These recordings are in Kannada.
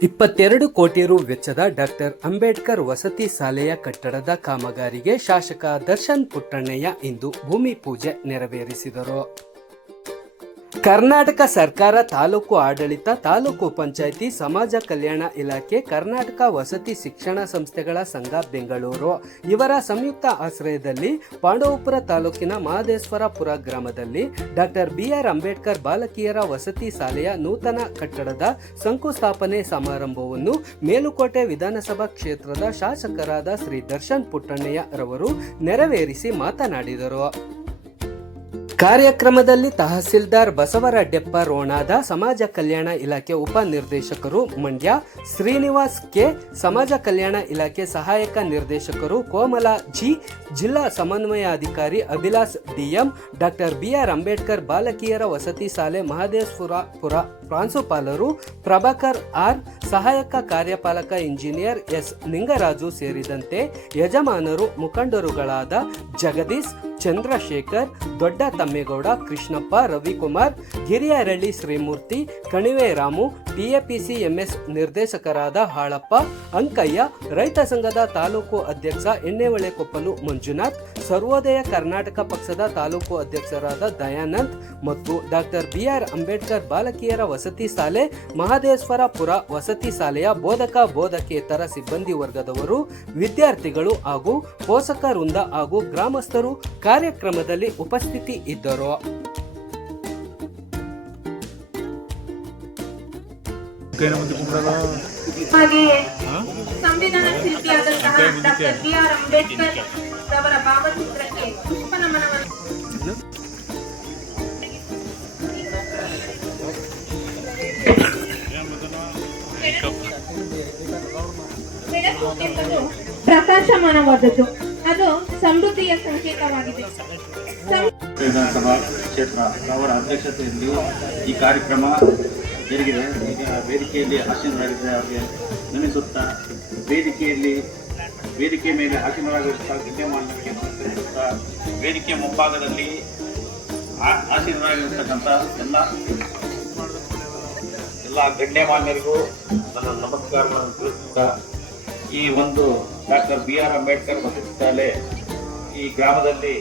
22 ಕೋಟಿ ರು ವೆಚ್ಚದ ಡಾಕ್ಟರ್ ಅಂಬೇಡ್ಕರ್ ವಸತಿ ಶಾಲೆಯ ಕಟ್ಟಡದ ಕಾಮಗಾರಿಗೆ ಶಾಸಕ ದರ್ಶನ್ ಪುಟ್ಟಣ್ಣಯ್ಯ ಇಂದು ಭೂಮಿ ಪೂಜೆ ನೆರವೇರಿಸಿದರು. ಕರ್ನಾಟಕ ಸರ್ಕಾರ, ತಾಲೂಕು ಆಡಳಿತ, ತಾಲೂಕು ಪಂಚಾಯಿತಿ, ಸಮಾಜ ಕಲ್ಯಾಣ ಇಲಾಖೆ, ಕರ್ನಾಟಕ ವಸತಿ ಶಿಕ್ಷಣ ಸಂಸ್ಥೆಗಳ ಸಂಘ ಬೆಂಗಳೂರು ಇವರ ಸಂಯುಕ್ತ ಆಶ್ರಯದಲ್ಲಿ ಪಾಂಡವಪುರ ತಾಲೂಕಿನ ಮಹದೇಶ್ವರಪುರ ಗ್ರಾಮದಲ್ಲಿ ಡಾಕ್ಟರ್ BR ಅಂಬೇಡ್ಕರ್ ಬಾಲಕಿಯರ ವಸತಿ ಶಾಲೆಯ ನೂತನ ಕಟ್ಟಡದ ಶಂಕುಸ್ಥಾಪನೆ ಸಮಾರಂಭವನ್ನು ಮೇಲುಕೋಟೆ ವಿಧಾನಸಭಾ ಕ್ಷೇತ್ರದ ಶಾಸಕರಾದ ಶ್ರೀ ದರ್ಶನ್ ಪುಟ್ಟಣ್ಣಯ್ಯ ರವರು ನೆರವೇರಿಸಿ ಮಾತನಾಡಿದರು. ಕಾರ್ಯಕ್ರಮದಲ್ಲಿ ತಹಸೀಲ್ದಾರ್ ಬಸವರಾಡ್ಯಪ್ಪ ರೋಣಾದ, ಸಮಾಜ ಕಲ್ಯಾಣ ಇಲಾಖೆ ಉಪ ನಿರ್ದೇಶಕರು ಮಂಡ್ಯ ಶ್ರೀನಿವಾಸ್ ಕೆ, ಸಮಾಜ ಕಲ್ಯಾಣ ಇಲಾಖೆ ಸಹಾಯಕ ನಿರ್ದೇಶಕರು ಕೋಮಲ ಜಿ, ಜಿಲ್ಲಾ ಸಮನ್ವಯಾಧಿಕಾರಿ Abhilash DM, doctor BR Ambedkar ಬಾಲಕಿಯರ ವಸತಿ ಶಾಲೆ ಮಹದೇಶ್ವರಪುರ ಪ್ರಾಂಶುಪಾಲರು ಪ್ರಭಾಕರ್ R, ಸಹಾಯಕ ಕಾರ್ಯಪಾಲಕ ಇಂಜಿನಿಯರ್ S ನಿಂಗರಾಜು ಸೇರಿದಂತೆ ಯಜಮಾನರು, ಮುಖಂಡರುಗಳಾದ ಜಗದೀಶ್, ಚಂದ್ರಶೇಖರ್, ದೊಡ್ಡ ತಮ್ಮೇಗೌಡ, ಕೃಷ್ಣಪ್ಪ, ರವಿಕುಮಾರ್, ಗಿರಿಯರಳ್ಳಿ ಶ್ರೀಮೂರ್ತಿ, ಕಣಿವೆ ರಾಮು, TAPC MS ನಿರ್ದೇಶಕರಾದ ಹಾಳಪ್ಪ, ಅಂಕಯ್ಯ, ರೈತ ಸಂಘದ ತಾಲೂಕು ಅಧ್ಯಕ್ಷ ಎಣ್ಣೆಹೊಳೆಕೊಪ್ಪಲು ಮಂಜುನಾಥ್, ಸರ್ವೋದಯ ಕರ್ನಾಟಕ ಪಕ್ಷದ ತಾಲೂಕು ಅಧ್ಯಕ್ಷರಾದ ದಯಾನಂದ್ ಮತ್ತು ಡಾಕ್ಟರ್ BR ಅಂಬೇಡ್ಕರ್ ಬಾಲಕಿಯರ ವಸತಿ ಶಾಲೆ ಮಹದೇಶ್ವರಪುರ ವಸತಿ ಶಾಲೆಯ ಬೋಧಕ ಬೋಧಕೇತರ ಸಿಬ್ಬಂದಿ ವರ್ಗದವರು, ವಿದ್ಯಾರ್ಥಿಗಳು ಹಾಗೂ ಪೋಷಕ ವೃಂದ ಹಾಗೂ ಗ್ರಾಮಸ್ಥರು ಕಾರ್ಯಕ್ರಮದಲ್ಲಿ ಉಪಸ್ಥಿತಿ ಇದ್ದರು. ಸಂವಿಧಾನ ಶಿಲ್ಪಿಯಾದಂತಹ ಡಾಕ್ಟರ್ BR ಅಂಬೇಡ್ಕರ್ ಅವರ ಭಾವಚಿತ್ರಕ್ಕೆ ಪುಷ್ಪ ನಮನವನ್ನು ಪ್ರಕಾಶಮಾನವಾದದ್ದು, ಅದು ಸಮೃದ್ಧಿಯ ಸಂಕೇತವಾಗಿದೆ. ವಿಧಾನಸಭಾ ಕ್ಷೇತ್ರ ಅವರ ಅಧ್ಯಕ್ಷತೆಯಲ್ಲಿ ಈ ಕಾರ್ಯಕ್ರಮ ಜರುಗಿದೆ. ಈಗ ವೇದಿಕೆಯಲ್ಲಿ ಆಸೀನರಾಗಿದ್ದರೆ ಅವರಿಗೆ ನಮಿಸುತ್ತಾ, ವೇದಿಕೆ ಮೇಲೆ ಆಸೀನರಾಗಿರುತ್ತಾ ವಿದ್ಯಮಾನಕ್ಕೆ ನಮಿಸುತ್ತಾ, ವೇದಿಕೆ ಮುಂಭಾಗದಲ್ಲಿ ಆಸೀನರಾಗಿರ್ತಕ್ಕಂಥ ಎಲ್ಲ ಗಣ್ಯಮಾನ್ಯರಿಗೂ ನನ್ನ ನಮಸ್ಕಾರಗಳನ್ನು ತಿಳಿಸುತ್ತಾ, ಈ ಒಂದು ಡಾಕ್ಟರ್ BR ಅಂಬೇಡ್ಕರ್ ವಸತಿ ಶಾಲೆ ಈ ಗ್ರಾಮದಲ್ಲಿ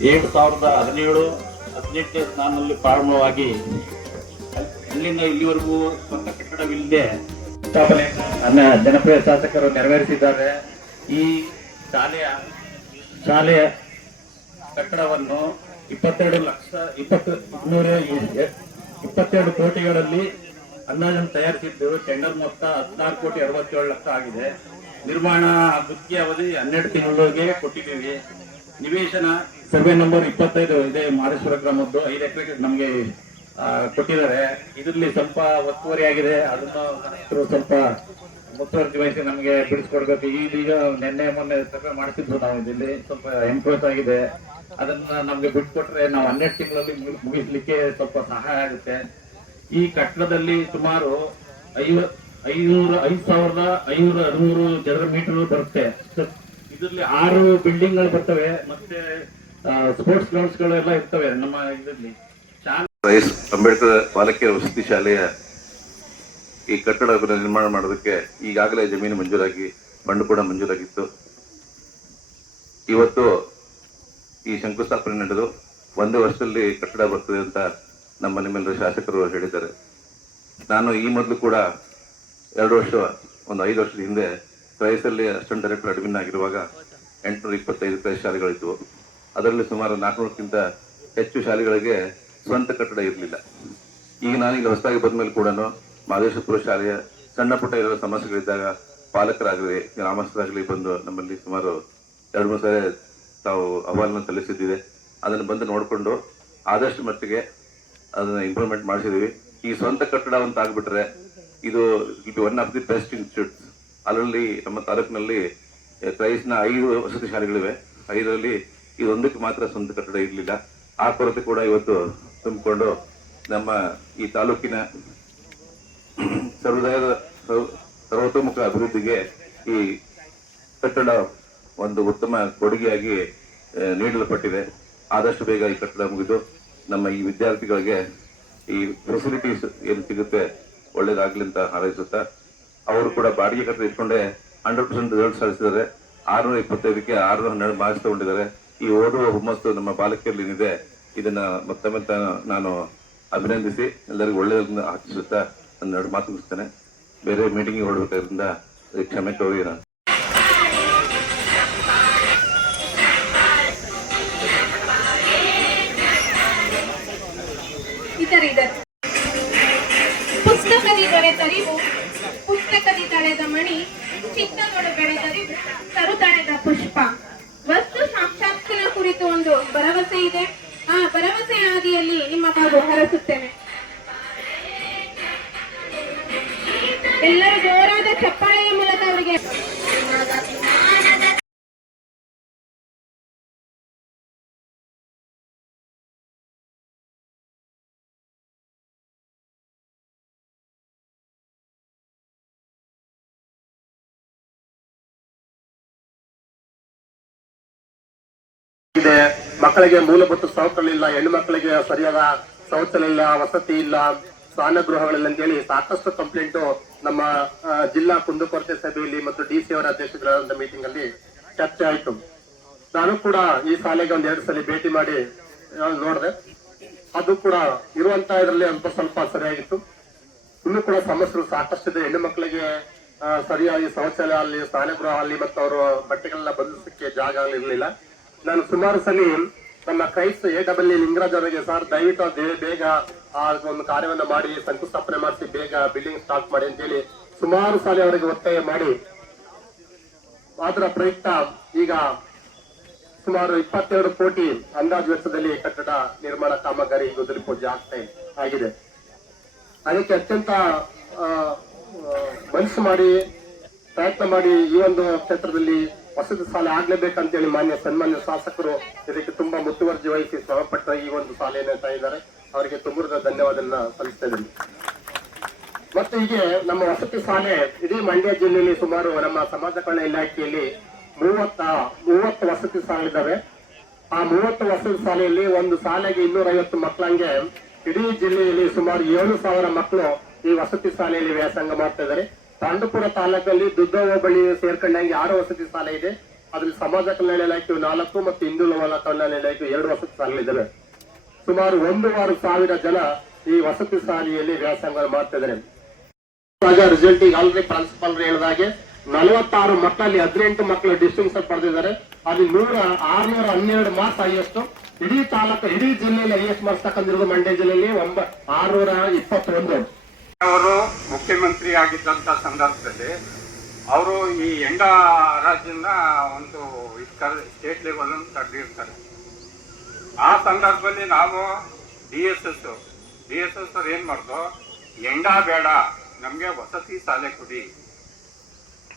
2017-18 ಸಾಲಿನಲ್ಲಿ ಪ್ರಾರಂಭವಾಗಿ ಅಲ್ಲಿಂದ ಇಲ್ಲಿವರೆಗೂ ಸ್ವಂತ ಕಟ್ಟಡವಿಲ್ಲದೆ ಸ್ಥಾಪನೆ ಜನಪ್ರಿಯ ಶಾಸಕರು ನೆರವೇರಿಸಿದ್ದಾರೆ. ಈ ಶಾಲೆಯ ಕಟ್ಟಡವನ್ನು 22 ಕೋಟಿಗಳಲ್ಲಿ ಅಂದಾಜನ್ನು ತಯಾರಿಸಿದ್ದು. ಟೆಂಡರ್ ಮೊತ್ತ 14,67,00,000 ಆಗಿದೆ. ನಿರ್ಮಾಣ ಗುತ್ತಿಗೆ ಅವಧಿ 12 ತಿಂಗಳಿಗೆ ಕೊಟ್ಟಿದ್ದೀವಿ. ನಿವೇಶನ ಸರ್ವೆ ನಂಬರ್ 25 ಇದೆ, ಮಹದೇಶ್ವರ ಗ್ರಾಮದ್ದು 5 ಎಕರೆ ನಮಗೆ ಕೊಟ್ಟಿದ್ದಾರೆ. ಇದರಲ್ಲಿ ಸ್ವಲ್ಪ ಒತ್ತುವರಿ ಆಗಿದೆ, ಅದನ್ನು ಸ್ವಲ್ಪ ಮುತುವರ್ಜಿ ವಹಿಸಿ ನಮಗೆ ಬಿಡಿಸ್ಕೊಡ್ಬೇಕು. ಈಗ ಮೊನ್ನೆ ಸರ್ವೆ ಮಾಡಿಸಿದ್ರು ನಾವು. ಇಲ್ಲಿ ಸ್ವಲ್ಪ ಎಂಪ್ರೂವ್ ಆಗಿದೆ, ಅದನ್ನ ನಮ್ಗೆ ಬಿಟ್ಕೊಟ್ರೆ ನಾವು 12 ತಿಂಗಳಲ್ಲಿ ಮುಗಿಸ್ಲಿಕ್ಕೆ ಸ್ವಲ್ಪ ಸಹಾಯ ಆಗುತ್ತೆ. ಈ ಕಟ್ಟಡದಲ್ಲಿ ಸುಮಾರು 5,513 ಚದರ ಮೀಟರ್ ಬರುತ್ತೆ. ಇದರಲ್ಲಿ 6 ಬಿಲ್ಡಿಂಗ್ಗಳು ಬರ್ತವೆ, ಮತ್ತೆ ಸ್ಪೋರ್ಟ್ಸ್ ಗ್ರೌಂಡ್ಸ್ಗಳು ಎಲ್ಲ ಇರ್ತವೆ. ನಮ್ಮ ಇದರಲ್ಲಿ ಅಂಬೇಡ್ಕರ್ ಬಾಲಕಿಯರ ವಸತಿ ಶಾಲೆಯ ಈ ಕಟ್ಟಡ ನಿರ್ಮಾಣ ಮಾಡೋದಕ್ಕೆ ಈಗಾಗಲೇ ಜಮೀನು ಮಂಜೂರಾಗಿ ಮಣ್ಣು ಕೂಡ ಮಂಜೂರಾಗಿತ್ತು. ಇವತ್ತು ಈ ಶಂಕುಸ್ಥಾಪನೆ ನಡೆದು 1 ವರ್ಷದಲ್ಲಿ ಕಟ್ಟಡ ಬರ್ತದೆ ಅಂತ ನಿಮ್ಮೆಲ್ಲರ ಶಾಸಕರು ಹೇಳಿದ್ದಾರೆ. ನಾನು ಈ ಮೊದಲು ಕೂಡ 5 ವರ್ಷದ ಹಿಂದೆ ಕ್ರೈಸಲ್ಲಿ ಅಸಿಸ್ಟೆಂಟ್ ಡೈರೆಕ್ಟರ್ ಅಡ್ಮಿನ್ ಆಗಿರುವಾಗ 825 ಕ್ರೈಸ್ ಶಾಲೆಗಳಿದ್ವು. ಅದರಲ್ಲಿ ಸುಮಾರು 400ಕ್ಕಿಂತ ಹೆಚ್ಚು ಶಾಲೆಗಳಿಗೆ ಸ್ವಂತ ಕಟ್ಟಡ ಇರಲಿಲ್ಲ. ಈಗ ನಾನೀಗ ಹೊಸದಾಗಿ ಬಂದ ಮೇಲೆ ಕೂಡ ಮಹದೇಶ್ವರಪುರ ಶಾಲೆಯ ಸಣ್ಣ ಪುಟ್ಟ ಇರೋ ಸಮಸ್ಯೆಗಳಿದ್ದಾಗ ಪಾಲಕರಾಗಲಿ ಗ್ರಾಮಸ್ಥರಾಗಲಿ ಬಂದು ನಮ್ಮಲ್ಲಿ ಸುಮಾರು 2-3 ಸಾರಿ ತಾವು ಅಹವಾಲನ್ನು ಸಲ್ಲಿಸಿದ್ದಿದೆ. ಅದನ್ನು ಬಂದು ನೋಡಿಕೊಂಡು ಆದಷ್ಟು ಮಟ್ಟಿಗೆ ಅದನ್ನ ಇಂಪ್ರೂವ್ಮೆಂಟ್ ಮಾಡಿಸಿದೀವಿ. ಈ ಸ್ವಂತ ಕಟ್ಟಡ ಅಂತ ಆಗ್ಬಿಟ್ರೆ ಇದು one of the best institutes. ಅದರಲ್ಲಿ ನಮ್ಮ ತಾಲೂಕಿನಲ್ಲಿ ಕ್ರೈಸ್ನ 5 ವಸತಿ ಶಾಲೆಗಳಿವೆ. 5ರಲ್ಲಿ ಇದೊಂದಕ್ಕೆ ಮಾತ್ರ ಸ್ವಂತ ಕಟ್ಟಡ ಇರಲಿಲ್ಲ. ಆ ಕೊರತೆ ಕೂಡ ಇವತ್ತು ತುಂಬಿಕೊಂಡು ನಮ್ಮ ಈ ತಾಲೂಕಿನ ಸರ್ವತೋಮುಖ ಅಭಿವೃದ್ಧಿಗೆ ಈ ಕಟ್ಟಡ ಒಂದು ಉತ್ತಮ ಕೊಡುಗೆಯಾಗಿ ನೀಡಲ್ಪಟ್ಟಿದೆ. ಆದಷ್ಟು ಬೇಗ ಈ ಕಟ್ಟಡ ಮುಗಿದು ನಮ್ಮ ಈ ವಿದ್ಯಾರ್ಥಿಗಳಿಗೆ ಈ ಫೆಸಿಲಿಟೀಸ್ ಏನು ಸಿಗುತ್ತೆ ಒಳ್ಳೇದಾಗ್ಲಿ ಅಂತ ಹಾರೈಸುತ್ತಾ, ಅವರು ಕೂಡ ಬಾಡಿಗೆ ಕಟ್ಟಡ ಇಟ್ಕೊಂಡೆ 100% ರಿಸಲ್ಟ್ ಸಾಧಿಸಿದ್ದಾರೆ. 625ಕ್ಕೆ 612 ಮಾರ್ಕ್ಸ್ ತಗೊಂಡಿದ್ದಾರೆ. ಈ ಓದುವ ಹುಮ್ಮಸ್ಸು ನಮ್ಮ ಬಾಲಕಿಯರಲ್ಲಿ ಏನಿದೆ ಇದನ್ನ ಮತ್ತೊಮ್ಮೆ ನಾನು ಅಭಿನಂದಿಸಿ ಎಲ್ಲರಿಗೂ ಒಳ್ಳೆಯದನ್ನ ಆಶಿಸುತ್ತಾ ನನ್ನ 2 ಮಾತು ಮುಗಿಸ್ತೇನೆ. ಬೇರೆ ಮೀಟಿಂಗ್ ಹೊರಡಬೇಕಾದ್ರಿಂದ ಕ್ಷಮೆ ಕೋರಿ ನಾನು ಪುಸ್ತಕದಿ ದೊರೆತರಿವು, ಪುಸ್ತಕದಿ ತಳೆದ ಮಣಿ, ಚಿತ್ತದೊಳು ಬೆಳೆದರಿವು, ತರುತಳೆದ ಪುಷ್ಪ. ವಸ್ತು ಸಾಕ್ಷಾತ್ಕಾರ ಕುರಿತು ಒಂದು ಭರವಸೆ ಇದೆ. ಆ ಭರವಸೆಯ ಹಾದಿಯಲ್ಲಿ ನಿಮ್ಮ ಮಗು ಹರಸುತ್ತೇನೆ. ಎಲ್ಲರೂ ಜೋರಾದ ಚಪ್ಪಾಳೆಯ ಮೂಲಕ ಅವರಿಗೆ ಇದೆ. ಮಕ್ಕಳಿಗೆ ಮೂಲಭೂತ ಸೌಕರ್ಯ ಇಲ್ಲ, ಹೆಣ್ಣು ಮಕ್ಕಳಿಗೆ ಸರಿಯಾದ ಶೌಚಾಲಯ ಇಲ್ಲ, ವಸತಿ ಇಲ್ಲ, ಸ್ನಾನ ಗೃಹಗಳಿಲ್ಲ ಅಂತೇಳಿ ಸಾಕಷ್ಟು ಕಂಪ್ಲೇಂಟ್ ನಮ್ಮ ಜಿಲ್ಲಾ ಕುಂದುಕೊರತೆ ಸಭೆಯಲ್ಲಿ ಮತ್ತು DC ಅವರ ಅಧ್ಯಕ್ಷರಾದ ಮೀಟಿಂಗ್ ಅಲ್ಲಿ ಚರ್ಚೆ ಆಯಿತು. ನಾನು ಕೂಡ ಈ ಶಾಲೆಗೆ 1-2 ಸಲ ಭೇಟಿ ಮಾಡಿ ನೋಡಿದೆ. ಅದು ಕೂಡ ಇರುವಂತ ಇದರಲ್ಲಿ ಸ್ವಲ್ಪ ಸರಿಯಾಗಿತ್ತು. ಇನ್ನೂ ಕೂಡ ಸಮಸ್ಯೆಗಳು ಸಾಕಷ್ಟಿದೆ. ಹೆಣ್ಣು ಮಕ್ಕಳಿಗೆ ಸರಿಯಾಗಿ ಶೌಚಾಲಯ ಅಲ್ಲಿ, ಸ್ನಾನಗೃಹ ಅಲ್ಲಿ ಮತ್ತು ಅವರು ಬಟ್ಟೆಗಳನ್ನ ಬಂಧಿಸಕ್ಕೆ ಜಾಗ ಇರಲಿಲ್ಲ. ನಾನು ಸುಮಾರು ಸಲ ನಮ್ಮ ಕ್ರೈಸ್ಟ್ AWE ಲಿಂಗರಾಜ್ ಅವರಿಗೆ, ಸರ್ ದಯವಿಟ್ಟು ಬೇಗ ಆ ಒಂದು ಕಾರ್ಯವನ್ನ ಮಾಡಿ ಶಂಕುಸ್ಥಾಪನೆ ಮಾಡಿಸಿ ಬೇಗ ಬಿಲ್ಡಿಂಗ್ ಸ್ಟಾರ್ಟ್ ಮಾಡಿ ಅಂತೇಳಿ ಸುಮಾರು ಸಾಲ ಅವರಿಗೆ ಒತ್ತಾಯ ಮಾಡಿ ಅದರ ಪ್ರಯುಕ್ತ ಈಗ ಸುಮಾರು 22 ಕೋಟಿ ಅಂದಾಜು ವೆಚ್ಚದಲ್ಲಿ ಕಟ್ಟಡ ನಿರ್ಮಾಣ ಕಾಮಗಾರಿ ಗುದ್ದಲಿ ಪೂಜೆ ಆಗಿದೆ. ಅದಕ್ಕೆ ಅತ್ಯಂತ ಮನಸ್ಸು ಮಾಡಿ ಪ್ರಯತ್ನ ಮಾಡಿ ಈ ಒಂದು ಕ್ಷೇತ್ರದಲ್ಲಿ ವಸತಿ ಶಾಲೆ ಆಗ್ಲೇಬೇಕಂತೇಳಿ ಸನ್ಮಾನ್ಯ ಶಾಸಕರು ಇದಕ್ಕೆ ತುಂಬಾ ಮುತುವರ್ಜಿ ವಹಿಸಿ ಶ್ರಮಪಟ್ಟ ಈ ಒಂದು ಶಾಲೆಯನ್ನು ಇದ್ದಾರೆ. ಅವರಿಗೆ ತುಂಬುರದ ಧನ್ಯವಾದಗಳನ್ನ ಸಲ್ಲಿಸ್ತಾ ಇದ್ದೀನಿ. ಮತ್ತೆ ಹೀಗೆ ನಮ್ಮ ವಸತಿ ಶಾಲೆ ಇಡೀ ಮಂಡ್ಯ ಜಿಲ್ಲೆಯಲ್ಲಿ ಸುಮಾರು ನಮ್ಮ ಸಮಾಜ ಕಲ್ಯಾಣ ಇಲಾಖೆಯಲ್ಲಿ 30 ವಸತಿ ಶಾಲೆಗಳಿದ್ದಾವೆ. ಆ 30 ವಸತಿ ಶಾಲೆಯಲ್ಲಿ ಒಂದು ಶಾಲೆಗೆ 250 ಮಕ್ಕಳಂಗೆ ಇಡೀ ಜಿಲ್ಲೆಯಲ್ಲಿ ಸುಮಾರು 7,000 ಮಕ್ಕಳು ಈ ವಸತಿ ಶಾಲೆಯಲ್ಲಿ ವ್ಯಾಸಂಗ ಮಾಡ್ತಾ ಇದ್ದಾರೆ. ಪಾಂಡವಪುರ ತಾಲೂಕಲ್ಲಿ ದುದ್ದ ಹೋಬಳಿ ಸೇರ್ಕೊಂಡಂಗೆ 6 ವಸತಿ ಶಾಲೆ ಇದೆ. ಅದ್ರಲ್ಲಿ ಸಮಾಜ ಕಲ್ಯಾಣ ಇಲಾಖೆ 4 ಮತ್ತು ಹಿಂದುಳಿದ ಕಲ್ಯಾಣ ಇಲಾಖೆ 2 ವಸತಿ ಶಾಲೆಗಳಿದ್ದಾವೆ. ಸುಮಾರು 1,500 ಜನ ಈ ವಸತಿ ಶಾಲೆಯಲ್ಲಿ ವ್ಯಾಸಂಗ ಮಾಡ್ತಾ ಇದ್ದಾರೆ. ರಿಸಲ್ಟ್ ಈಗ ಆಲ್ರೆಡಿ ಪ್ರಿನ್ಸಿಪಾಲ್ ಹೇಳಿದಾಗೆ 46 ಮಕ್ಕಳಲ್ಲಿ 18 ಮಕ್ಕಳು ಡಿಸ್ಟಿಂಕ್ಷನ್ ಪಡೆದಿದ್ದಾರೆ. ಅಲ್ಲಿ 612 ಮಾರ್ಕ್ಸ್ ಹೈಯೆಸ್ಟ್. ಇಡೀ ತಾಲೂಕು ಇಡೀ ಜಿಲ್ಲೆಯಲ್ಲಿ ಹೈಯೆಸ್ಟ್ ಮಾರ್ಕ್ಸ್ ತಗೊಂಡಿರೋದು ಮಂಡ್ಯ ಜಿಲ್ಲೆಯಲ್ಲಿ 621. ಅವರು ಮುಖ್ಯಮಂತ್ರಿ ಆಗಿದ್ದಂತ ಸಂದರ್ಭದಲ್ಲಿ ಅವರು ಈ ಎಂಡ ರಾಜ್ಯನ ಒಂದು ಸ್ಟೇಟ್ ಲೆವೆಲ್ ಅನ್ನು ತಡೆದಿರ್ತಾರೆ. ಆ ಸಂದರ್ಭದಲ್ಲಿ ನಾವು DSS ಅವ್ರು ಏನ್ ಮಾಡ್ದು, ಎಂಡ ಬೇಡ, ನಮ್ಗೆ ವಸತಿ ಶಾಲೆ ಕೊಡಿ,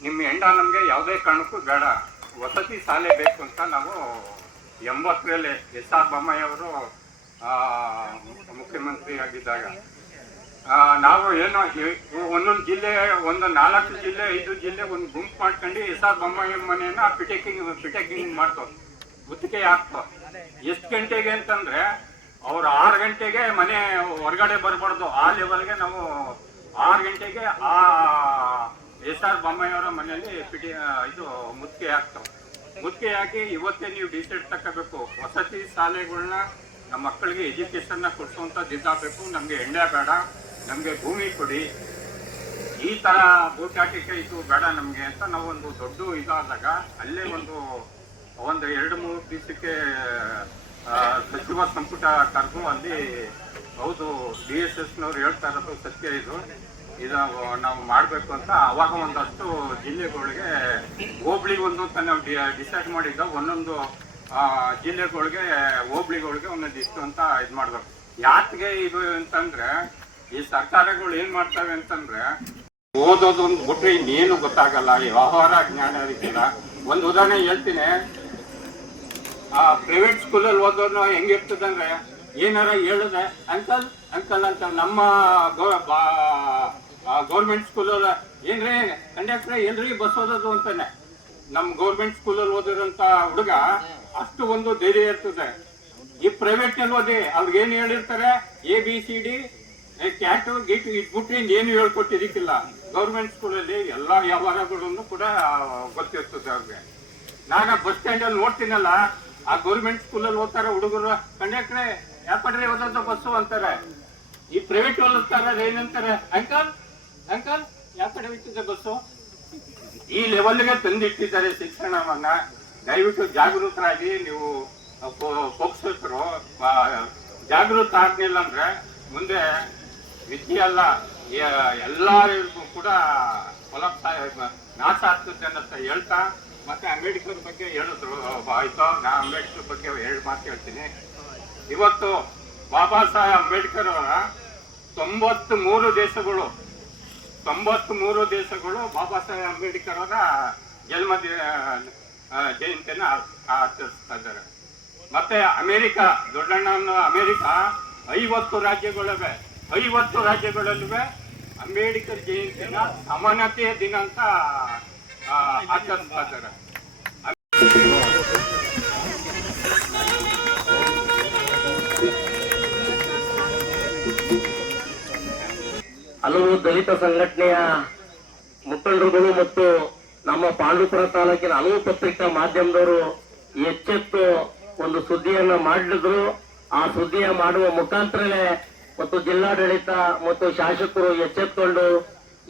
ನಿಮ್ಮ ಎಂಡ ನಮ್ಗೆ ಯಾವುದೇ ಕಾರಣಕ್ಕೂ ಬೇಡ, ವಸತಿ ಶಾಲೆ ಬೇಕು ಅಂತ ನಾವು 80ರಲ್ಲಿ SR ಬೊಮ್ಮಾಯಿ ಅವರು ಮುಖ್ಯಮಂತ್ರಿ ಆಗಿದ್ದಾಗ ನಾವು ಏನೋ ಒಂದೊಂದು ಜಿಲ್ಲೆ, ಒಂದು 4 ಜಿಲ್ಲೆ 5 ಜಿಲ್ಲೆ ಒಂದು ಗುಂಪು ಮಾಡ್ಕೊಂಡು SR ಬೊಮ್ಮಾಯಿ ಮನೆಯನ್ನ ಪಿಟೇಕಿಂಗ್ ಮಾಡ್ತೋ, ಗುತ್ತಿಗೆ ಹಾಕ್ತೋ. ಎಷ್ಟು ಗಂಟೆಗೆ ಅಂತಂದ್ರೆ ಅವ್ರು 6 ಗಂಟೆಗೆ ಮನೆ ಹೊರಗಡೆ ಬರಬಾರ್ದು, ಆ ಲೆವೆಲ್ಗೆ ನಾವು 6 ಗಂಟೆಗೆ ಆ SR ಬೊಮ್ಮಾಯಿ ಅವರ ಮನೆಯಲ್ಲಿ ಮುತ್ತಿಗೆ ಹಾಕ್ತಾವ. ಮುತ್ತಿಗೆ ಹಾಕಿ ಇವತ್ತೇ ನೀವು ಡಿಸೈಡ್ ತಗೋಬೇಕು, ವಸತಿ ಶಾಲೆಗಳನ್ನ ನಮ್ಮ ಮಕ್ಕಳಿಗೆ ಎಜುಕೇಶನ್ನ ಕೊಡಿಸುವಂಥದ್ದು ಇದಾಗಬೇಕು, ನಮಗೆ ಎಣ್ಣೆ ಬೇಡ, ನಮಗೆ ಭೂಮಿ ಕೊಡಿ, ಈ ಥರ ಭೂಚಾಟಿಕೆ ಇದು ಬೇಡ ನಮಗೆ ಅಂತ ನಾವು ಒಂದು ದೊಡ್ಡ ಇದಾದಾಗ ಅಲ್ಲೇ ಒಂದು 2-3 ದಿವಸಕ್ಕೆ ಸಚಿವ ಸಂಪುಟ ಕರೆದು ಅಲ್ಲಿ ಹೌದು DSSನವ್ರು ಹೇಳ್ತಾ ಇರೋದು ಸತ್ಯ, ಇದು ನಾವು ಮಾಡಬೇಕು ಅಂತ ಅವಾಗ ಒಂದಷ್ಟು ಜಿಲ್ಲೆಗಳಿಗೆ ಹೋಬಳಿ ಒಂದು ಅಂತ ನಾವು ಡಿಸೈಡ್ ಮಾಡಿದ್ದ, ಒಂದೊಂದು ಜಿಲ್ಲೆಗಳಿಗೆ ಹೋಬಳಿಗಳಿಗೆ ಒಂದೊಂದು ಇಷ್ಟು ಅಂತ ಇದು ಮಾಡ್ಬೇಕು. ಯಾಕೆ ಇದು ಅಂತಂದ್ರೆ ಈ ಸರ್ಕಾರಗಳು ಏನ್ ಮಾಡ್ತವೆ ಅಂತಂದ್ರೆ ಓದೋದು ಒಂದು ಬಿಟ್ರೆ ಇನ್ನೇನು ಗೊತ್ತಾಗಲ್ಲ, ವ್ಯವಹಾರ ಜ್ಞಾನ ಇರಲಿಲ್ಲ. ಒಂದು ಉದಾಹರಣೆ ಹೇಳ್ತೀನಿ, ಪ್ರೈವೇಟ್ ಸ್ಕೂಲಲ್ಲಿ ಓದೋನು ಹೆಂಗಿರ್ತದಂದ್ರೆ ಏನಾರ ಹೇಳಿದ್ರೆ ಅಂಕಲ್ ಅಂಕಲ್ ಅಂತ, ನಮ್ಮ ಗೌರ್ಮೆಂಟ್ ಸ್ಕೂಲಲ್ಲ ಏನ್ರಿ ಕಂಡಕ್ಟ್ರೆ ಎಲ್ರಿ ಬಸ್ ಓದೋದು ಅಂತಾನೆ. ನಮ್ಮ ಗೌರ್ಮೆಂಟ್ ಸ್ಕೂಲಲ್ಲಿ ಓದಿರೋಂಥ ಹುಡುಗ ಅಷ್ಟು ಒಂದು ಧೈರ್ಯ ಇರ್ತದೆ. ಈ ಪ್ರೈವೇಟ್ ನಲ್ಲಿ ಓದಿ ಅವ್ರಿಗೆ ಏನ್ ಹೇಳಿರ್ತಾರೆ, ABCD ಕ್ಯಾಟು ಗೀಟು ಇಟ್ಬಿಟ್ಟು ಏನು ಹೇಳ್ಕೊಟ್ಟಿದ್ದಕ್ಕಿಲ್ಲ. ಗೌರ್ಮೆಂಟ್ ಸ್ಕೂಲಲ್ಲಿ ಎಲ್ಲ ವ್ಯವಹಾರಗಳನ್ನು ಕೂಡ ಗೊತ್ತಿರ್ತದೆ ಅವ್ರಿಗೆ. ನಾನು ಬಸ್ ಸ್ಟ್ಯಾಂಡಲ್ಲಿ ನೋಡ್ತೀನಲ್ಲ, ಆ ಗೌರ್ಮೆಂಟ್ ಸ್ಕೂಲಲ್ಲಿ ಓದ್ತಾರೆ ಹುಡುಗರು, ಕಂಡಕ್ಟ್ರೆ ಯಾವ ಕಡೆ ಹೋದಂತ ಬಸ್ಸು ಅಂತಾರೆ. ಈ ಪ್ರೈವೇಟ್ ಓದಿಸ್ತಾರ ಏನಂತಾರೆ, ಅಂಕಲ್ ಅಂಕಲ್ ಯಾವ ಕಡೆ ಹೋಗ್ತಿದೆ ಬಸ್ಸು. ಈ ಲೆವೆಲ್ಗೆ ತಂದಿಟ್ಟಿದ್ದಾರೆ ಶಿಕ್ಷಣವನ್ನ. ದಯವಿಟ್ಟು ಜಾಗೃತರಾಗಿ ನೀವು ಪೋಷಕರು ಜಾಗೃತ ಆಗ್ಲಿಲ್ಲ ಅಂದ್ರೆ ಮುಂದೆ ವಿದ್ಯೆ ಅಲ್ಲ ಎಲ್ಲರಿಗೂ ಕೂಡ ನಾಶ ಆಗ್ತದೆ ಅಂತ ಹೇಳ್ತಾ, ಮತ್ತೆ ಅಂಬೇಡ್ಕರ್ ಬಗ್ಗೆ ಹೇಳಿದ್ರು. ಆಯ್ತು, ನಾ ಅಂಬೇಡ್ಕರ್ ಬಗ್ಗೆ 2 ಮಾತು ಹೇಳ್ತೀನಿ. ಇವತ್ತು ಬಾಬಾ ಸಾಹೇಬ್ ಅಂಬೇಡ್ಕರ್ ಅವರ 93 ದೇಶಗಳು ಬಾಬಾ ಸಾಹೇಬ್ ಅಂಬೇಡ್ಕರ್ ಅವರ ಜನ್ಮ ಜಯಂತಿಯನ್ನು ಆಚರಿಸ್ತಾ ಇದ್ದಾರೆ. ಮತ್ತೆ ಅಮೆರಿಕ, ದೊಡ್ಡಣ್ಣ ಅಮೆರಿಕ 50 ರಾಜ್ಯಗಳಿವೆ. 50 ರಾಜ್ಯಗಳಲ್ಲಿವೆ ಅಂಬೇಡ್ಕರ್ ಜಯಂತಿನ ಸಮಾನತೆಯ ದಿನ ಅಂತ ಆಚರಿಸ್ತಾ ಇದ್ದಾರೆ. ಹಲವು ದಲಿತ ಸಂಘಟನೆಯ ಮುಖಂಡರುಗಳು ಮತ್ತು ನಮ್ಮ ಪಾಂಡುಪುರ ತಾಲೂಕಿನ ಹಲವು ಪತ್ರಿಕಾ ಮಾಧ್ಯಮದವರು ಎಚ್ಚೆತ್ತು ಒಂದು ಸುದ್ದಿಯನ್ನ ಮಾಡಿದ್ರು. ಆ ಸುದ್ದಿಯ ಮಾಡುವ ಮುಖಾಂತರನೇ ಮತ್ತು ಜಿಲ್ಲಾಡಳಿತ ಮತ್ತು ಶಾಸಕರು ಎಚ್ಚೆತ್ತುಕೊಂಡು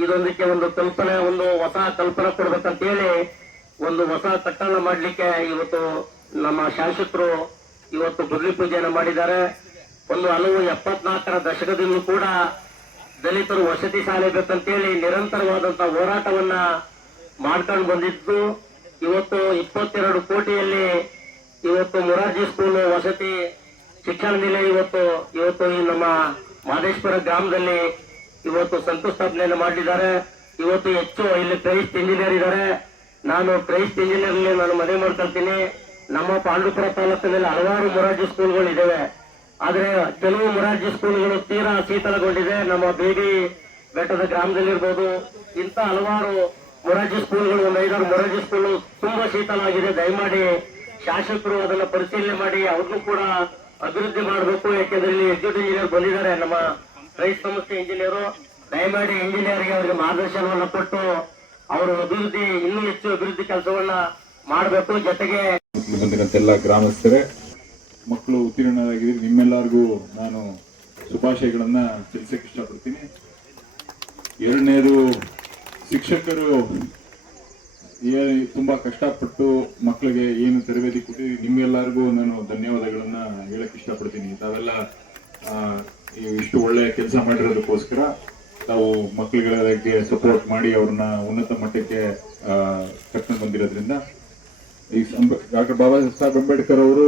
ಇದೊಂದಕ್ಕೆ ಒಂದು ಕಲ್ಪನೆ, ಒಂದು ಹೊಸ ಕಲ್ಪನೆ ಕೊಡ್ಬೇಕಂತ ಹೇಳಿ ಒಂದು ಹೊಸ ಕಟ್ಟಡ ಮಾಡ್ಲಿಕ್ಕೆ ಇವತ್ತು ನಮ್ಮ ಶಾಸಕರು ಇವತ್ತು ಗುದ್ಲಿ ಪೂಜೆಯನ್ನು ಮಾಡಿದ್ದಾರೆ. ಒಂದು ಹಲವು 74ರ ದಶಕದಿಂದ ಕೂಡ ದಲಿತರು ವಸತಿ ಶಾಲೆ ಬೇಕಂತೇಳಿ ನಿರಂತರವಾದಂತಹ ಹೋರಾಟವನ್ನ ಮಾಡ್ಕೊಂಡು ಬಂದಿದ್ದು. ಇವತ್ತು 22 ಕೋಟಿಯಲ್ಲಿ ಇವತ್ತು ಮೊರಾರ್ಜಿ ಸ್ಕೂಲ್ ವಸತಿ ಶಿಕ್ಷಣ ನಿಲಯ ಇವತ್ತು ಈ ನಮ್ಮ ಮಾದೇಶ್ವರ ಗ್ರಾಮದಲ್ಲಿ ಇವತ್ತು ಶಂಕುಸ್ಥಾಪನೆಯನ್ನು ಮಾಡಿದ್ದಾರೆ. ಇವತ್ತು ಹೆಚ್ಚು ಇಲ್ಲಿ ಕ್ರೈಸ್ಟ್ ಇಂಜಿನಿಯರ್ ಇದ್ದಾರೆ. ನಾನು ಕ್ರೈಸ್ಟ್ ಇಂಜಿನಿಯರ್ ನಾನು ಮದುವೆ ಮಾಡ್ಕೊಳ್ತೀನಿ. ನಮ್ಮ ಪಾಂಡುಪುರ ತಾಲೂಕಿನಲ್ಲಿ ಹಲವಾರು ಮೊರಾರ್ಜಿ ಸ್ಕೂಲ್ಗಳು ಇದಾವೆ. ಆದ್ರೆ ಕೆಲವು ಮೊರಾರ್ಜಿ ಸ್ಕೂಲ್ಗಳು ತೀರಾ ಶೀತಲಗೊಂಡಿದೆ. ನಮ್ಮ ಬೇಡಿ ಬೆಟ್ಟದ ಗ್ರಾಮದಲ್ಲಿರ್ಬೋದು, ಇಂಥ ಹಲವಾರು ಮೊರಾರ್ಜಿ ಸ್ಕೂಲ್ಗಳು, ಒಂದು 5-6 ಮೊರಾರ್ಜಿ ಸ್ಕೂಲ್ ತುಂಬಾ ಶೀತಲ ಆಗಿದೆ. ದಯಮಾಡಿ ಶಾಸಕರು ಅದನ್ನ ಪರಿಶೀಲನೆ ಮಾಡಿ ಅವ್ರನ್ನೂ ಕೂಡ ಅಭಿವೃದ್ಧಿ ಮಾಡಬೇಕು. ಯಾಕೆಂದ್ರೆ ಇಲ್ಲಿ ಎಕ್ಸಿಕ್ಯೂಟಿವ್ ಇಂಜಿನಿಯರ್ ಬಂದಿದ್ದಾರೆ, ನಮ್ಮ ರೈತ ಸಂಸ್ಥೆ ಇಂಜಿನಿಯರು. ದಯಮಾಡಿ ಇಂಜಿನಿಯರ್ಗೆ ಅವರಿಗೆ ಮಾರ್ಗದರ್ಶನವನ್ನ ಕೊಟ್ಟು ಅವರು ಅಭಿವೃದ್ಧಿ, ಇನ್ನೂ ಹೆಚ್ಚು ಅಭಿವೃದ್ಧಿ ಕೆಲಸವನ್ನ ಮಾಡಬೇಕು. ಜೊತೆಗೆ ಬಂದಿರಂತೆಲ್ಲ ಗ್ರಾಮಸ್ಥರೇ, ಮಕ್ಕಳು ಉತ್ತೀರ್ಣರಾಗಿದ್ದೀರಿ, ನಿಮ್ಮೆಲ್ಲರಿಗೂ ನಾನು ಶುಭಾಶಯಗಳನ್ನ ತಿಳಿಸಕ್ಕೆ ಇಷ್ಟಪಡ್ತೀನಿ. ಎರಡನೇದು, ಶಿಕ್ಷಕರು ತುಂಬಾ ಕಷ್ಟಪಟ್ಟು ಮಕ್ಕಳಿಗೆ ಏನು ತರಬೇತಿ ಕೊಟ್ಟಿದ್ದೀರಿ, ನಿಮ್ಗೆಲ್ಲರಿಗೂ ನಾನು ಧನ್ಯವಾದಗಳನ್ನ ಹೇಳಕ್ ಇಷ್ಟಪಡ್ತೀನಿ. ತಾವೆಲ್ಲ ಇಷ್ಟು ಒಳ್ಳೆಯ ಕೆಲಸ ಮಾಡಿರೋದಕ್ಕೋಸ್ಕರ ತಾವು ಮಕ್ಕಳುಗಳಿಗೆ ಸಪೋರ್ಟ್ ಮಾಡಿ ಅವ್ರನ್ನ ಉನ್ನತ ಮಟ್ಟಕ್ಕೆ ಕರ್ಕೊಂಡು ಬಂದಿರೋದ್ರಿಂದ. ಈ ಡಾಕ್ಟರ್ ಬಾಬಾ ಸಾಹೇಬ್ ಅಂಬೇಡ್ಕರ್ ಅವರು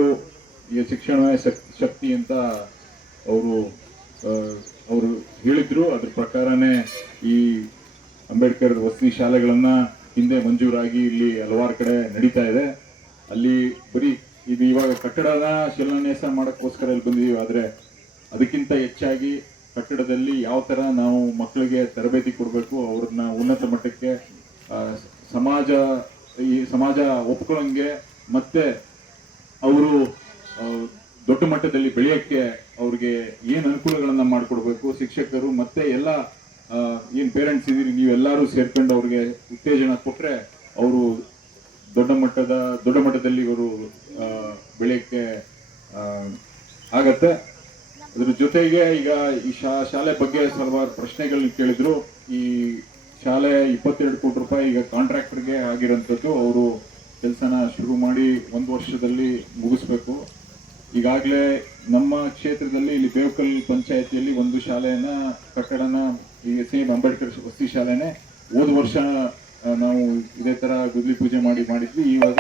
ಈ ಶಿಕ್ಷಣವೇ ಶಕ್ತಿ ಅಂತ ಅವರು ಹೇಳಿದ್ರು. ಅದ್ರ ಪ್ರಕಾರನೇ ಈ ಅಂಬೇಡ್ಕರ್ ವಸತಿ ಶಾಲೆಗಳನ್ನ ಹಿಂದೆ ಮಂಜೂರಾಗಿ ಇಲ್ಲಿ ಹಲವಾರು ಕಡೆ ನಡೀತಾ ಇದೆ. ಅಲ್ಲಿ ಬರೀ ಇದು ಇವಾಗ ಕಟ್ಟಡದ ಶಿಲಾನ್ಯಾಸ ಮಾಡಕ್ಕೋಸ್ಕರ ಇಲ್ಲಿ ಬಂದಿದ್ದೀವಿ. ಆದ್ರೆ ಅದಕ್ಕಿಂತ ಹೆಚ್ಚಾಗಿ ಕಟ್ಟಡದಲ್ಲಿ ಯಾವ ತರ ನಾವು ಮಕ್ಕಳಿಗೆ ತರಬೇತಿ ಕೊಡಬೇಕು, ಅವ್ರನ್ನ ಉನ್ನತ ಮಟ್ಟಕ್ಕೆ ಸಮಾಜ ಒಪ್ಕೊಳ್ಳಂಗೆ, ಮತ್ತೆ ಅವರು ದೊಡ್ಡ ಮಟ್ಟದಲ್ಲಿ ಬೆಳೆಯಕ್ಕೆ ಅವ್ರಿಗೆ ಏನ್ ಅನುಕೂಲಗಳನ್ನ ಮಾಡಿಕೊಡ್ಬೇಕು, ಶಿಕ್ಷಕರು ಮತ್ತೆ ಎಲ್ಲ ಏನ್ ಪೇರೆಂಟ್ಸ್ ಇದೀರಿ ನೀವೆಲ್ಲರೂ ಸೇರ್ಕೊಂಡು ಅವ್ರಿಗೆ ಉತ್ತೇಜನ ಕೊಟ್ರೆ ಅವರು ದೊಡ್ಡ ಮಟ್ಟದಲ್ಲಿ ಇವರು ಬೆಳೆಯಕ್ಕೆ ಆಗತ್ತೆ. ಅದ್ರ ಜೊತೆಗೆ ಈಗ ಈ ಶಾಲೆ ಬಗ್ಗೆ ಹಲವಾರು ಪ್ರಶ್ನೆಗಳನ್ನ ಕೇಳಿದ್ರು. ಈ ಶಾಲೆ 22 ಕೋಟಿ ರೂಪಾಯಿ ಈಗ ಕಾಂಟ್ರಾಕ್ಟರ್ಗೆ ಆಗಿರೋಂಥದ್ದು. ಅವರು ಕೆಲಸನ ಶುರು ಮಾಡಿ 1 ವರ್ಷದಲ್ಲಿ ಮುಗಿಸ್ಬೇಕು. ಈಗಾಗಲೇ ನಮ್ಮ ಕ್ಷೇತ್ರದಲ್ಲಿ ಇಲ್ಲಿ ಬೇವಕಲ್ ಪಂಚಾಯತಿಯಲ್ಲಿ ಒಂದು ಕಟ್ಟಡನ ಈ ಸೇಮ್ ಅಂಬೇಡ್ಕರ್ ವಸತಿ ಶಾಲೆನೆ ಹೋದ ವರ್ಷ ನಾವು ಇದೇ ತರ ಗುದ್ಲಿ ಪೂಜೆ ಮಾಡಿದ್ವಿ. ಇವಾಗ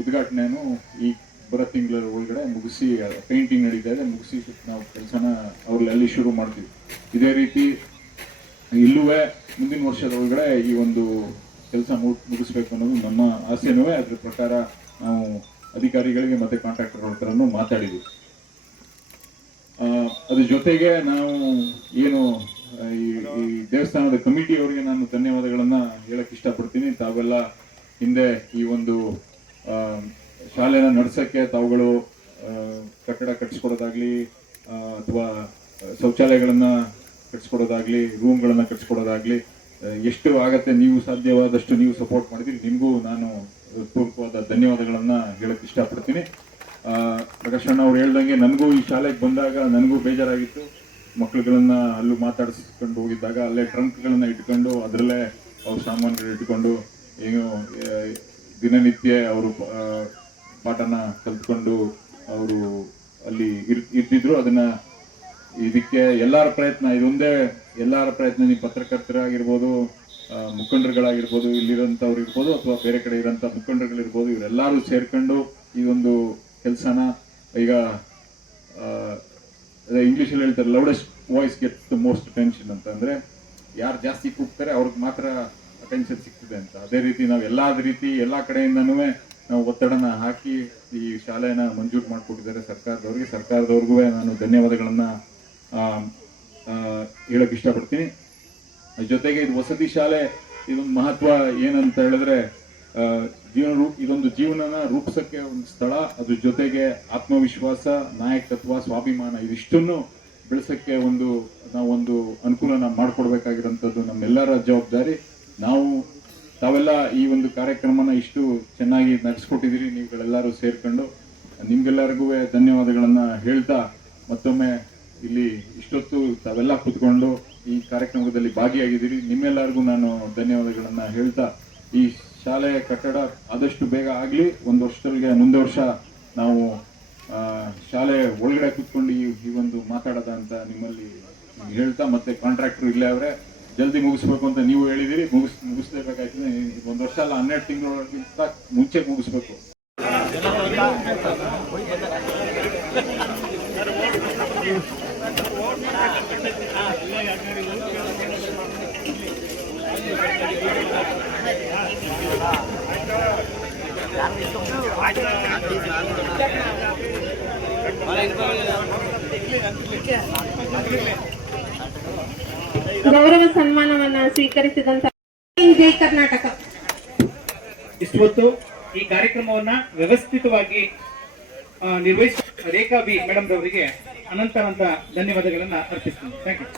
ಉದ್ಘಾಟನೆಯನ್ನು ಈ ಬರೋ ತಿಂಗಳ ಒಳಗಡೆ ಮುಗಿಸಿ, ಪೇಂಟಿಂಗ್ ನಡೀತಾ ಇದೆ, ಮುಗಿಸಿ ನಾವು ಕೆಲಸನ ಅಲ್ಲಿ ಶುರು ಮಾಡ್ತೀವಿ. ಇದೇ ರೀತಿ ಇಲ್ಲೂವೇ ಮುಂದಿನ ವರ್ಷದ ಒಳಗಡೆ ಈ ಒಂದು ಕೆಲಸ ಮುಗಿಸ್ಬೇಕು ಅನ್ನೋದು ನಮ್ಮ ಆಸೆನೂ. ಅದ್ರ ಪ್ರಕಾರ ನಾವು ಅಧಿಕಾರಿಗಳಿಗೆ ಮತ್ತೆ ಕಾಂಟ್ರಾಕ್ಟರ್ ಹತ್ರನೂ ಮಾತಾಡಿದ್ವಿ. ಅದ್ರ ಜೊತೆಗೆ ನಾವು ಏನು ಈ ದೇವಸ್ಥಾನದ ಕಮಿಟಿಯವರಿಗೆ ನಾನು ಧನ್ಯವಾದಗಳನ್ನ ಹೇಳಕ್ ಇಷ್ಟಪಡ್ತೀನಿ. ತಾವೆಲ್ಲ ಹಿಂದೆ ಈ ಒಂದು ಶಾಲೆನ ನಡ್ಸಕ್ಕೆ ತಾವುಗಳು ಕಟ್ಟಡ ಕಟ್ಟಿಸ್ಕೊಡೋದಾಗ್ಲಿ ಅಥವಾ ಶೌಚಾಲಯಗಳನ್ನ ಕಟ್ಸ್ಕೊಡೋದಾಗ್ಲಿ, ರೂಮ್ಗಳನ್ನ ಕಟ್ಸ್ಕೊಡೋದಾಗ್ಲಿ, ಎಷ್ಟು ಆಗತ್ತೆ ನೀವು ಸಾಧ್ಯವಾದಷ್ಟು ನೀವು ಸಪೋರ್ಟ್ ಮಾಡಿದ್ರಿ. ನಿಮಗೂ ನಾನು ಪೂರ್ವಕವಾದ ಧನ್ಯವಾದಗಳನ್ನ ಹೇಳಕ್ ಇಷ್ಟಪಡ್ತೀನಿ. ಪ್ರಕಾಶ್ ಅಣ್ಣ ಅವ್ರು ಹೇಳ್ದಂಗೆ ನನಗೂ ಈ ಶಾಲೆಗೆ ಬಂದಾಗ ನನಗೂ ಬೇಜಾರಾಗಿತ್ತು. ಮಕ್ಳುಗಳನ್ನ ಅಲ್ಲೂ ಮಾತಾಡಿಸ್ಕೊಂಡು ಹೋಗಿದ್ದಾಗ ಅಲ್ಲೇ ಟ್ರಂಕ್ಗಳನ್ನ ಇಟ್ಕೊಂಡು ಅದರಲ್ಲೇ ಅವ್ರ ಸಾಮಾನುಗಳು ಇಟ್ಕೊಂಡು ಏನು ದಿನನಿತ್ಯ ಅವರು ಪಾಠನ ಕಲ್ತ್ಕೊಂಡು ಅವರು ಅಲ್ಲಿ ಇರ್ತಿದ್ರು. ಅದನ್ನ ಇದಕ್ಕೆ ಎಲ್ಲರ ಪ್ರಯತ್ನ, ಇದೊಂದೇ ಎಲ್ಲರ ಪ್ರಯತ್ನ, ನೀವು ಪತ್ರಕರ್ತರಾಗಿರ್ಬೋದು, ಮುಖಂಡರುಗಳಾಗಿರ್ಬೋದು, ಇಲ್ಲಿರೋಂಥವ್ರು ಇರ್ಬೋದು ಅಥವಾ ಬೇರೆ ಕಡೆ ಇರೋಂಥ ಮುಖಂಡರುಗಳಿರ್ಬೋದು, ಇವರೆಲ್ಲರೂ ಸೇರ್ಕೊಂಡು ಈ ಒಂದು ಕೆಲಸನ ಈಗ ಇಂಗ್ಲೀಷಲ್ಲಿ ಹೇಳ್ತಾರೆ loudest voice gets the most attention ಅಂತ. ಅಂದ್ರೆ ಯಾರು ಜಾಸ್ತಿ ಕೂಗ್ತಾರೆ ಅವ್ರಿಗೆ ಮಾತ್ರ ಅಟೆನ್ಷನ್ ಸಿಗ್ತದೆ ಅಂತ. ಅದೇ ರೀತಿ ನಾವು ಎಲ್ಲ ಕಡೆಯಿಂದನೂ ನಾವು ಒತ್ತಡನ ಹಾಕಿ ಈ ಶಾಲೆನ ಮಂಜೂರು ಮಾಡಿಕೊಟ್ಟಿದ್ದಾರೆ ಸರ್ಕಾರದವ್ರಿಗೂ ನಾನು ಧನ್ಯವಾದಗಳನ್ನ ಹೇಳಕ್ ಇಷ್ಟಪಡ್ತೀನಿ. ಜೊತೆಗೆ ಇದು ವಸತಿ ಶಾಲೆ, ಇದೊಂದು ಮಹತ್ವ ಏನಂತ ಹೇಳಿದ್ರೆ ಇದೊಂದು ಜೀವನನ ರೂಪಿಸಕ್ಕೆ ಒಂದು ಸ್ಥಳ, ಅದ್ರ ಜೊತೆಗೆ ಆತ್ಮವಿಶ್ವಾಸ, ನಾಯಕತ್ವ, ಸ್ವಾಭಿಮಾನ ಇದಿಷ್ಟನ್ನು ಬೆಳೆಸಕ್ಕೆ ನಾವೊಂದು ಅನುಕೂಲನ ಮಾಡಿಕೊಡ್ಬೇಕಾಗಿರೋಂಥದ್ದು ನಮ್ಮೆಲ್ಲರ ಜವಾಬ್ದಾರಿ. ತಾವೆಲ್ಲ ಈ ಒಂದು ಕಾರ್ಯಕ್ರಮನ ಇಷ್ಟು ಚೆನ್ನಾಗಿ ನಡೆಸ್ಕೊಟ್ಟಿದ್ದೀರಿ ನೀವುಗಳೆಲ್ಲರೂ ಸೇರ್ಕೊಂಡು. ನಿಮ್ಗೆಲ್ಲರಿಗೂ ಧನ್ಯವಾದಗಳನ್ನ ಹೇಳ್ತಾ ಮತ್ತೊಮ್ಮೆ ಇಲ್ಲಿ ಇಷ್ಟೊತ್ತು ತಾವೆಲ್ಲ ಕೂತ್ಕೊಂಡು ಈ ಕಾರ್ಯಕ್ರಮದಲ್ಲಿ ಭಾಗಿಯಾಗಿದ್ದೀರಿ. ನಿಮ್ಮೆಲ್ಲರಿಗೂ ನಾನು ಧನ್ಯವಾದಗಳನ್ನ ಹೇಳ್ತಾ ಈ ಶಾಲೆಯ ಕಟ್ಟಡ ಆದಷ್ಟು ಬೇಗ ಆಗಲಿ, ಒಂದು ವರ್ಷದೊಳಗೆ ಮುಂದೆ ವರ್ಷ ನಾವು ಶಾಲೆ ಒಳಗಡೆ ಕೂತ್ಕೊಂಡು ಈ ಒಂದು ಮಾತಾಡೋದ ಅಂತ ನಿಮ್ಮಲ್ಲಿ ಹೇಳ್ತಾ, ಮತ್ತೆ ಕಾಂಟ್ರಾಕ್ಟರ್ ಇಲ್ಲೇ ಅವರೇ ಜಲ್ದಿ ಮುಗಿಸ್ಬೇಕು ಅಂತ ನೀವು ಹೇಳಿದಿರಿ, ಮುಗಿಸ್ಲೇಬೇಕಾಯ್ತದೆ. ಒಂದು ವರ್ಷ ಅಲ್ಲ, 12 ತಿಂಗಳೊಳಗಿಂತ ಮುಂಚೆ ಮುಗಿಸ್ಬೇಕು. ಗೌರವ ಸನ್ಮಾನವನ್ನ ಸ್ವೀಕರಿಸಿದಂತ ಜೈ ಕರ್ನಾಟಕ. ಇಷ್ಟೊತ್ತು ಈ ಕಾರ್ಯಕ್ರಮವನ್ನ ವ್ಯವಸ್ಥಿತವಾಗಿ ನಿರ್ವಹಿಸಿದ ರೇಖಾ ಬಿ ಮೇಡಮ್ ರವರಿಗೆ ಅನಂತ ಧನ್ಯವಾದಗಳನ್ನ ಅರ್ಪಿಸ್ತೀನಿ. Thank you.